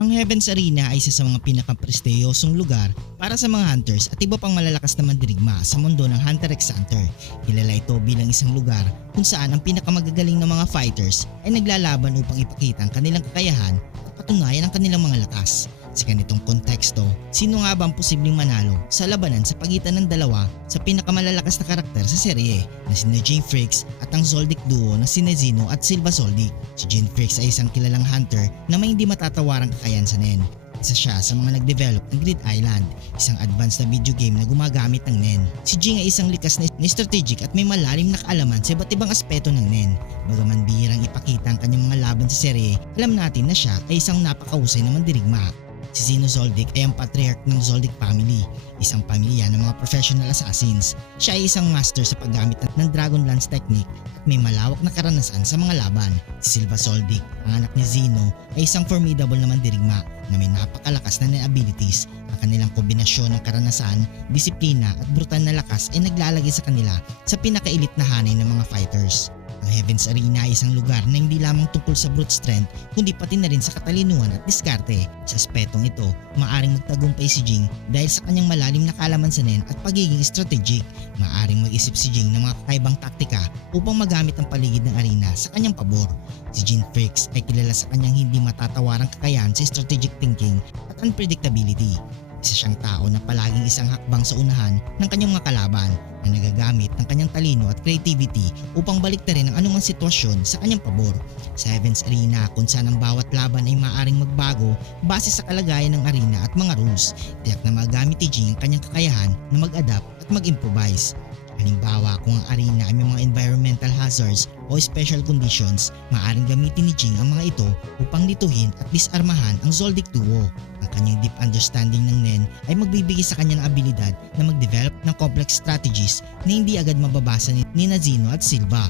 Ang Heaven's Arena ay isa sa mga pinakaprestiyosong lugar para sa mga hunters at iba pang malalakas na mandirigma sa mundo ng Hunter x Hunter. Kilala ito bilang isang lugar kung saan ang pinakamagagaling na mga fighters ay naglalaban upang ipakita ang kanilang kakayahan at patunayan ang kanilang mga lakas. Sa ganitong konteksto, sino nga ba ang posibleng manalo sa labanan sa pagitan ng dalawa sa pinakamalalakas na karakter sa serye na sina Jane Frakes at ang Zoldyck duo na sina Zeno at Silva Zoldyck? Si Jane Frakes ay isang kilalang hunter na may hindi matatawarang kakayahan sa Nen. Isa siya sa mga nag-develop ng Grid Island, isang advanced na video game na gumagamit ng Nen. Si Jing ay isang likas na strategic at may malalim na kaalaman sa iba't ibang aspeto ng Nen. Bagaman bihirang ipakita ang kanyang mga laban sa serye, alam natin na siya ay isang napakahusay na mandirigma. Si Zeno Zoldyck ay ang patriarch ng Zoldyck family, isang pamilya ng mga professional assassins. Siya ay isang master sa paggamit ng Dragon Lance technique at may malawak na karanasan sa mga laban. Si Silva Zoldyck, ang anak ni Zeno, ay isang formidable na mandirigma na may napakalakas na abilities. Ang kanilang kombinasyon ng karanasan, disiplina at brutal na lakas ay naglalagay sa kanila sa pinaka-elite na hanay ng mga fighters. Ang Heaven's Arena ay isang lugar na hindi lamang tungkol sa brute strength kundi pati na rin sa katalinuhan at diskarte. Sa aspetong ito, maaring magtagumpay si Jing dahil sa kanyang malalim na kaalaman sa Nen at pagiging strategic. Maaring mag-isip si Jing ng mga kakaibang taktika upang magamit ang paligid ng arena sa kanyang pabor. Si Jane Frakes ay kilala sa kanyang hindi matatawarang kakayahan sa strategic thinking at unpredictability. Isa siyang tao na palaging isang hakbang sa unahan ng kanyang mga kalaban na nagagamit ng kanyang talino at creativity upang baliktarin ang anumang sitwasyon sa kanyang pabor. Sa Heaven's Arena kung saan ang bawat laban ay maaaring magbago base sa kalagayan ng arena at mga rules, tiyak na magamit ni Jing ang kanyang kakayahan na mag-adapt at mag-improvise. Halimbawa, kung ang arena ay may mga environmental hazards o special conditions, maaaring gamitin ni Jing ang mga ito upang lituhin at disarmahan ang Zoldyck duo. Ang kanyang deep understanding ng Nen ay magbibigay sa kanya ng abilidad na mag-develop ng complex strategies na hindi agad mababasa ni Zeno at Silva.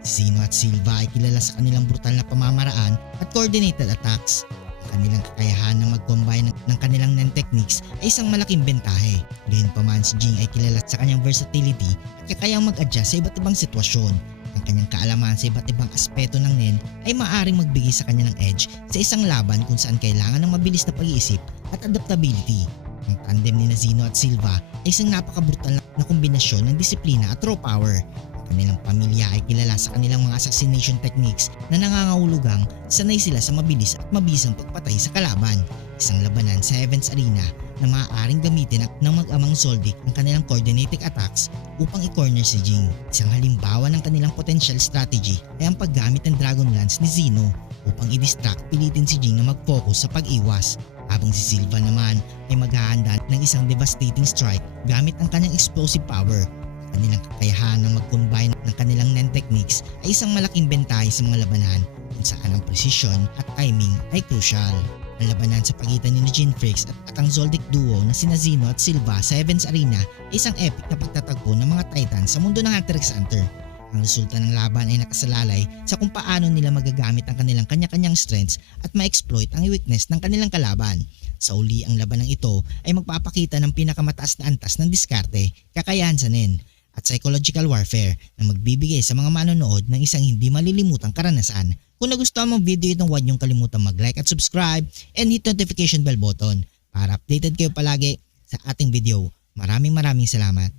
Si Zeno at Silva ay kilala sa kanilang brutal na pamamaraan at coordinated attacks. Kanilang kakayahan na mag-combine ng kanilang Nen techniques ay isang malaking bentahe. Gayunpaman si Jing ay kilala sa kanyang versatility at kakayang mag-adjust sa iba't ibang sitwasyon. Ang kanyang kaalaman sa iba't ibang aspeto ng Nen ay maaaring magbigay sa kanya ng edge sa isang laban kung saan kailangan ng mabilis na pag-iisip at adaptability. Ang tandem ni Zeno at Silva ay isang napakabrutal na kombinasyon ng disiplina at raw power. Kanilang pamilya ay kilala sa kanilang mga assassination techniques na nangangahulugang sanay sila sa mabilis at mabisang pagpatay sa kalaban. Isang labanan sa Heaven's Arena na maaaring gamitin ng mag-amang Zoldyck ang kanilang coordinated attacks upang i-corner si Jing. Isang halimbawa ng kanilang potential strategy ay ang paggamit ng Dragon Lance ni Zeno upang i-distract pilitin si Jing na mag-focus sa pag-iwas. Habang si Silva naman ay maghahanda ng isang devastating strike gamit ang kanyang explosive power. Kanilang kakayahan na mag-combine ng kanilang Nen techniques ay isang malaking bentahe sa mga labanan kung saan ang precision at timing ay crucial. Ang labanan sa pagitan ni Jane Frakes at ang Zoldyck duo na sina Zeno at Silva sa Heaven's Arena ay isang epic na pagtatagpo ng mga titans sa mundo ng Hunter x Hunter. Ang resulta ng laban ay nakasalalay sa kung paano nila magagamit ang kanilang kanya-kanyang strengths at ma-exploit ang weakness ng kanilang kalaban. Sa uli, ang labanang ito ay magpapakita ng pinakamataas na antas ng diskarte, kakayahan sa Nen, at psychological warfare na magbibigay sa mga manonood ng isang hindi malilimutang karanasan. Kung nagustuhan mong video itong, huwag niyong kalimutan mag-like at subscribe and hit notification bell button para updated kayo palagi sa ating video. Maraming salamat.